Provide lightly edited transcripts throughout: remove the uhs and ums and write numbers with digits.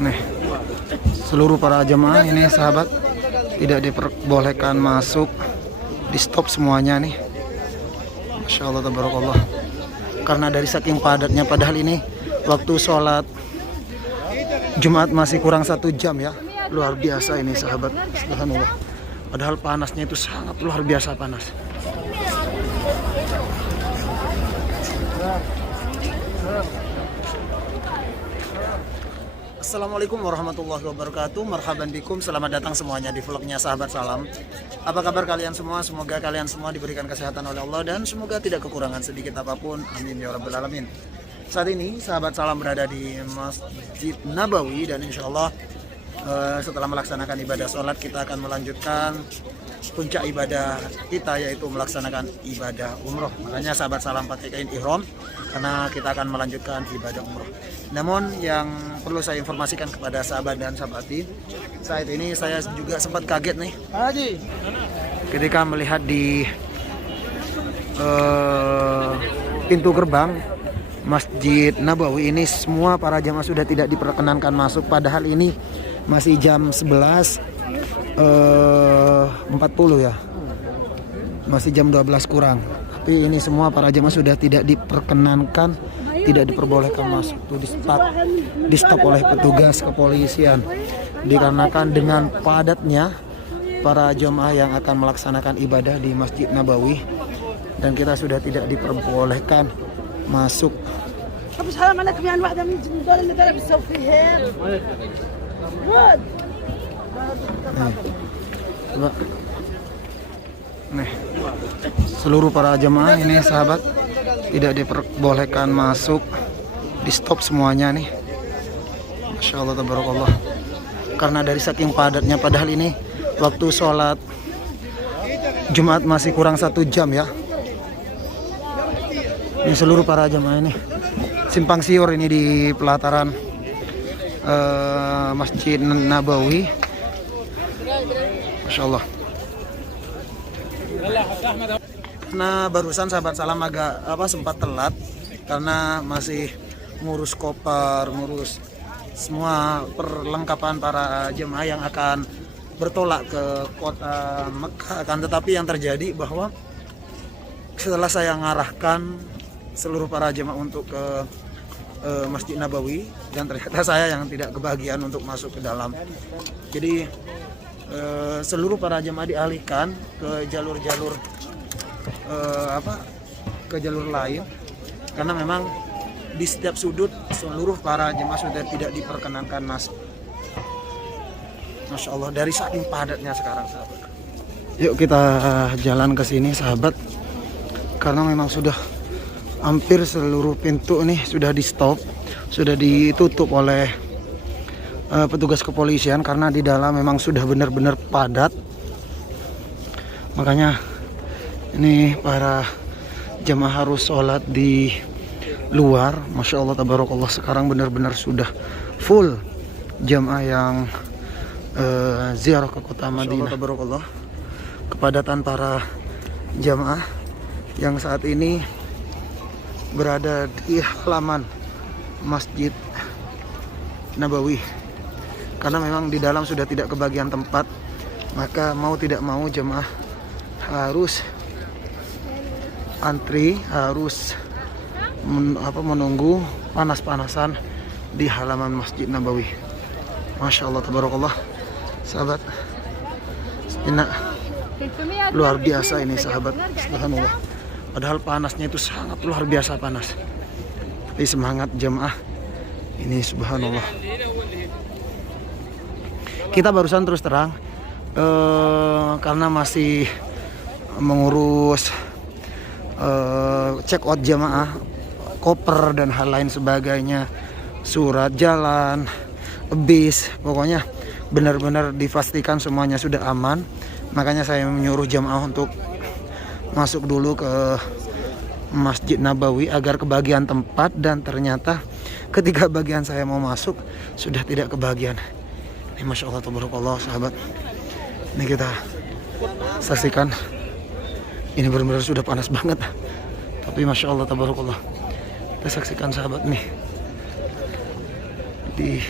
Nih, seluruh para jemaah ini sahabat tidak diperbolehkan masuk, di stop semuanya nih. Masya Allah tabarakallah. Karena dari saking padatnya, padahal ini waktu sholat Jumat masih kurang 1 jam ya. Luar biasa ini sahabat, subhanallah. Padahal panasnya itu sangat luar biasa panas. Assalamualaikum warahmatullahi wabarakatuh. Marhaban bikum, selamat datang semuanya di vlognya Sahabat Salam. Apa kabar kalian semua? Semoga kalian semua diberikan kesehatan oleh Allah dan semoga tidak kekurangan sedikit apapun. Amin ya rabbal alamin. Saat ini Sahabat Salam berada di Masjid Nabawi dan insya Allah setelah melaksanakan ibadah sholat kita akan melanjutkan puncak ibadah kita, yaitu melaksanakan ibadah umroh. Makanya Sahabat Salam pakai kain ihram karena kita akan melanjutkan ibadah umroh. Namun yang perlu saya informasikan kepada sahabat dan sahabati, saat ini saya juga sempat kaget nih ketika melihat di pintu gerbang Masjid Nabawi ini semua para jamaah sudah tidak diperkenankan masuk, padahal ini masih jam 11.40 ya, masih jam 12 kurang. Tapi ini semua para jemaah sudah tidak diperkenankan, tidak diperbolehkan masuk. Tuh di stop oleh petugas kepolisian dikarenakan dengan padatnya para jemaah yang akan melaksanakan ibadah di Masjid Nabawi, dan kita sudah tidak diperbolehkan masuk. Nih, seluruh para jemaah ini sahabat tidak diperbolehkan masuk, di stop semuanya nih. Masya Allah tabarakallah. Karena dari saking padatnya, padahal ini waktu sholat Jumat masih kurang 1 jam ya. Ini seluruh para jemaah ini simpang siur ini di pelataran Masjid Nabawi. Masya Allah. Nah, barusan Sahabat Salam agak sempat telat karena masih ngurus koper, ngurus semua perlengkapan para jemaah yang akan bertolak ke kota Mekah. Akan tetapi yang terjadi bahwa setelah saya ngarahkan seluruh para jemaah untuk ke Masjid Nabawi, dan ternyata saya yang tidak kebahagiaan untuk masuk ke dalam. Jadi seluruh para jemaah dialihkan ke jalur-jalur ke jalur lain, karena memang di setiap sudut seluruh para jemaah sudah tidak diperkenankan masuk. Masya Allah, dari saking padatnya sekarang sahabat. Yuk kita jalan ke sini sahabat, karena memang sudah hampir seluruh pintu nih sudah di stop, sudah ditutup oleh petugas kepolisian karena di dalam memang sudah benar-benar padat. Makanya ini para jemaah harus sholat di luar. Masya Allah tabarakallah, sekarang benar-benar sudah full jemaah yang ziarah ke kota Madinah. Tabarakallah, kepadatan para jemaah yang saat ini berada di halaman Masjid Nabawi, karena memang di dalam sudah tidak kebagian tempat, maka mau tidak mau jemaah harus antri, harus menunggu panas-panasan di halaman Masjid Nabawi. Masya Allah tabarakallah sahabat, ini luar biasa ini sahabat, subhanallah. Padahal panasnya itu sangat luar biasa panas, tapi semangat jemaah ini subhanallah. Kita barusan terus terang karena masih mengurus check out jemaah, koper dan hal lain sebagainya, surat jalan, bis, pokoknya benar-benar dipastikan semuanya sudah aman. Makanya saya menyuruh jemaah untuk masuk dulu ke Masjid Nabawi agar kebagian tempat, dan ternyata ketika bagian saya mau masuk sudah tidak kebagian. Ini Masya Allah tabarakallah sahabat, ini kita saksikan, ini benar-benar sudah panas banget, tapi Masya Allah tabarakallah. Kita saksikan sahabat nih di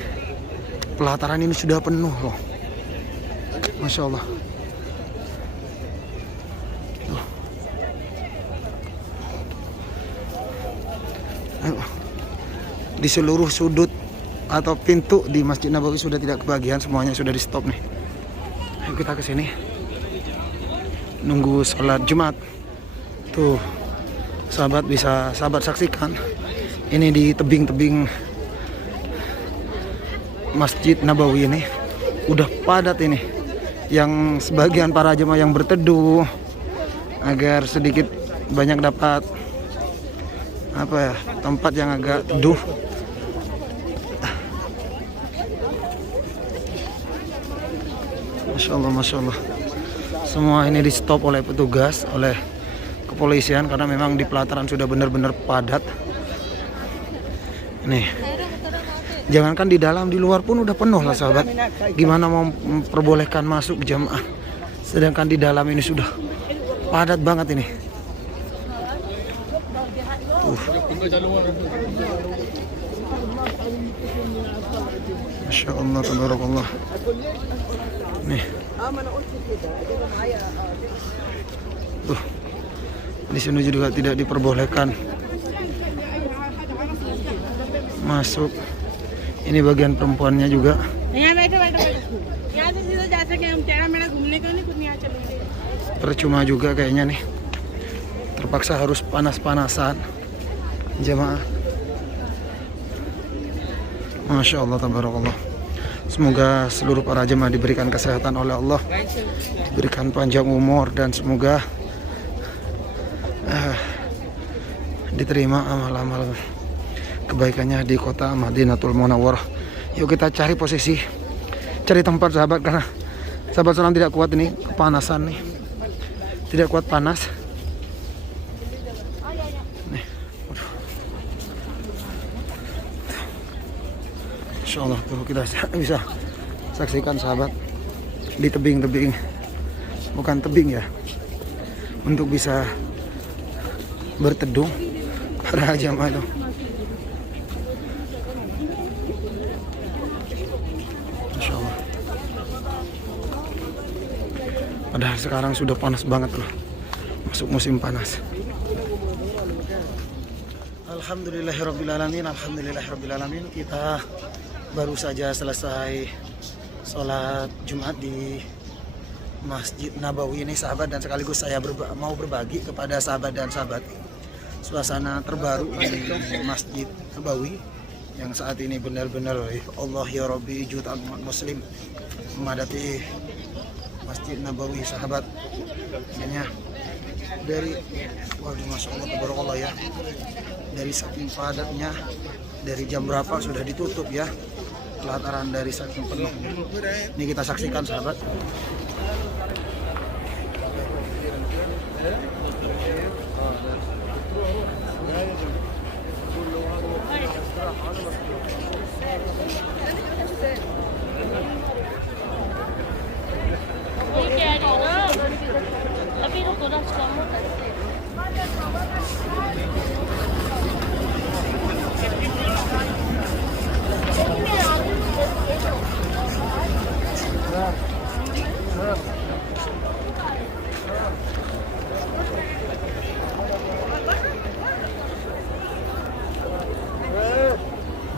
pelataran ini sudah penuh loh. Masya Allah. Tuh. Ayo. Di seluruh sudut atau pintu di Masjid Nabawi sudah tidak kebagian, semuanya sudah di stop nih. Ayo kita ke sini. Nunggu sholat Jumat. Tuh. Sahabat bisa sahabat saksikan. Ini di tebing-tebing Masjid Nabawi ini udah padat ini. Yang sebagian para jemaah yang berteduh agar sedikit banyak dapat apa ya, tempat yang agak teduh. Masya Allah, Masya Allah. Semua ini di stop oleh petugas, oleh kepolisian, karena memang di pelataran sudah benar-benar padat. Nih, jangankan di dalam, di luar pun udah penuh lah sahabat. Gimana mau memperbolehkan masuk jamaah, sedangkan di dalam ini sudah padat banget ini. Masya Allah, tabarakallah. Nih. Di sini juga tidak diperbolehkan masuk. Ini bagian perempuannya juga. Percuma juga kayaknya nih. Terpaksa harus panas-panasan jemaah. Masya Allah, tabarakallah. Semoga seluruh para jemaah diberikan kesehatan oleh Allah, diberikan panjang umur, dan semoga diterima amal-amal kebaikannya di kota Madinatul Munawwarah. Yuk kita cari posisi, cari tempat sahabat, karena sahabat salam tidak kuat ini kepanasan nih, tidak kuat panas. Nih, Insya Allah tuh kita bisa saksikan sahabat di tebing-tebing, bukan tebing ya, untuk bisa berteduh para jamaah itu. Masya Allah. Padahal sekarang sudah panas banget loh, masuk musim panas. Alhamdulillahirrabbilalamin. Alhamdulillahirrabbilalamin. Kita baru saja selesai sholat Jumat di Masjid Nabawi ini sahabat, dan sekaligus saya mau berbagi kepada sahabat dan sahabat suasana terbaru di Masjid Nabawi yang saat ini benar-benar Allah ya Rabbi, jutaan umat muslim memadati Masjid Nabawi sahabat. Hanya dari, waduh Masya Allah, tabarakallah ya, dari saking padatnya, dari jam berapa sudah ditutup ya pelataran, dari saking penuh. Ini kita saksikan sahabat.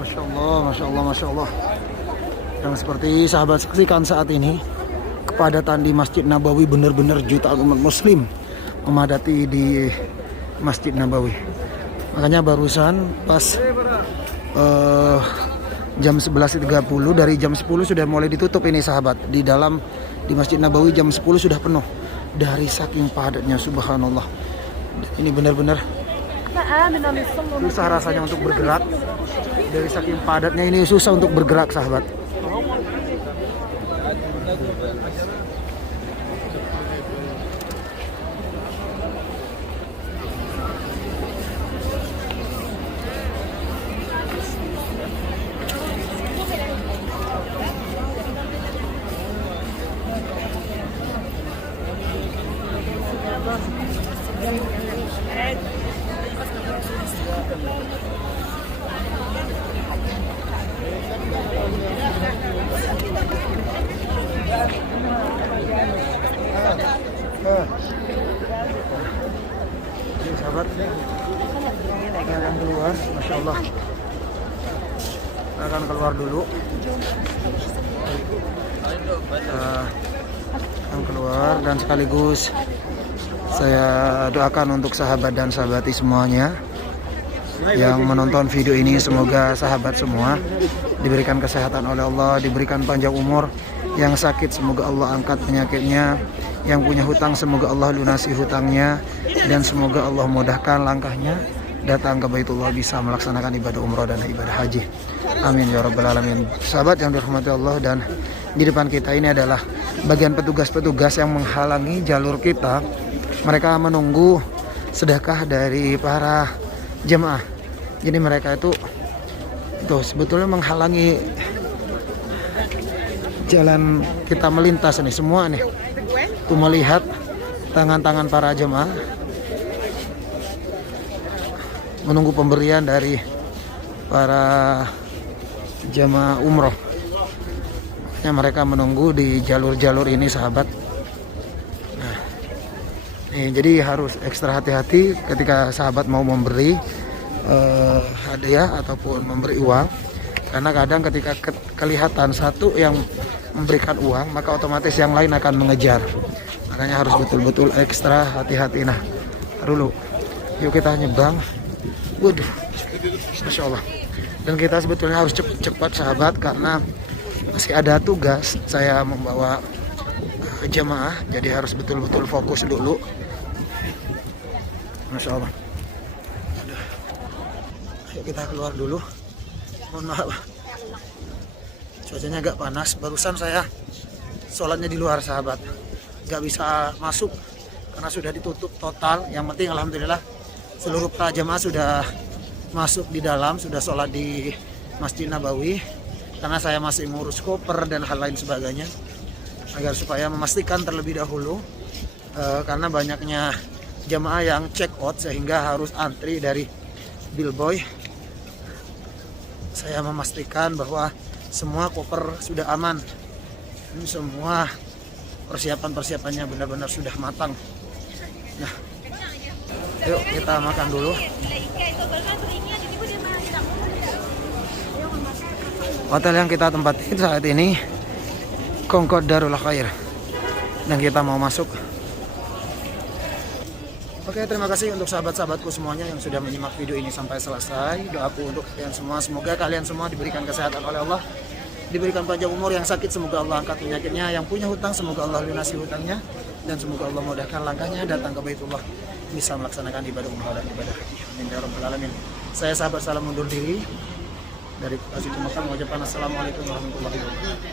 Masya Allah, Masya Allah, Masya Allah. Yang seperti sahabat saksikan saat ini, kepadatan di Masjid Nabawi benar-benar jutaan umat muslim memadati di Masjid Nabawi. Makanya barusan pas jam 11.30, dari jam 10 sudah mulai ditutup ini sahabat. Di dalam di Masjid Nabawi jam 10 sudah penuh dari saking padatnya, subhanallah. Ini benar-benar susah rasanya untuk bergerak. Dari saking padatnya ini susah untuk bergerak sahabat. keluar dulu. Yang keluar, dan sekaligus saya doakan untuk sahabat dan sahabati semuanya yang menonton video ini. Semoga sahabat semua diberikan kesehatan oleh Allah, diberikan panjang umur. Yang sakit semoga Allah angkat penyakitnya, yang punya hutang semoga Allah lunasi hutangnya, dan semoga Allah mudahkan langkahnya datang ke Baitullah, bisa melaksanakan ibadah umrah dan ibadah haji. Amin ya rabbal alamin. Sahabat yang dirahmati Allah, dan di depan kita ini adalah bagian petugas-petugas yang menghalangi jalur kita. Mereka menunggu sedekah dari para jemaah. Jadi mereka itu sebetulnya menghalangi jalan kita melintas nih semua nih. Tuh melihat tangan-tangan para jemaah menunggu pemberian dari para jemaah umroh. Makanya mereka menunggu di jalur-jalur ini, sahabat. Nah, nih, jadi harus ekstra hati-hati ketika sahabat mau memberi hadiah ataupun memberi uang, karena kadang ketika kelihatan satu yang memberikan uang, maka otomatis yang lain akan mengejar. Makanya harus betul-betul ekstra hati-hati. Nah, dulu yuk kita nyebrang. Waduh, Masya Allah. Dan kita sebetulnya harus cepat-cepat, sahabat, karena masih ada tugas. Saya membawa jemaah, jadi harus betul-betul fokus dulu. Masya Allah. Ayo kita keluar dulu. Mohon maaf, cuacanya agak panas. Barusan saya sholatnya di luar, sahabat, gak bisa masuk karena sudah ditutup total. Yang penting alhamdulillah seluruh para jemaah sudah masuk di dalam, sudah sholat di Masjid Nabawi. Karena saya masih mengurus koper dan hal lain sebagainya, agar supaya memastikan terlebih dahulu, karena banyaknya jemaah yang check out sehingga harus antri dari billboy. Saya memastikan bahwa semua koper sudah aman, ini semua persiapannya benar-benar sudah matang. Nah, yuk kita makan dulu. Hotel yang kita tempatin saat ini Concord Darul Khair, dan kita mau masuk. Oke, terima kasih untuk sahabat-sahabatku semuanya yang sudah menyimak video ini sampai selesai. Doaku untuk kalian semua, semoga kalian semua diberikan kesehatan oleh Allah, diberikan panjang umur. Yang sakit semoga Allah angkat penyakitnya, yang punya hutang semoga Allah lunasi hutangnya, dan semoga Allah mudahkan langkahnya datang ke Baitullah, bisa melaksanakan ibadah umrah dan ibadah haji. Amin ya rabbal alamin. Saya sahabat salam undur diri dari Bekasi Mekah, mengucapkan assalamualaikum warahmatullahi wabarakatuh.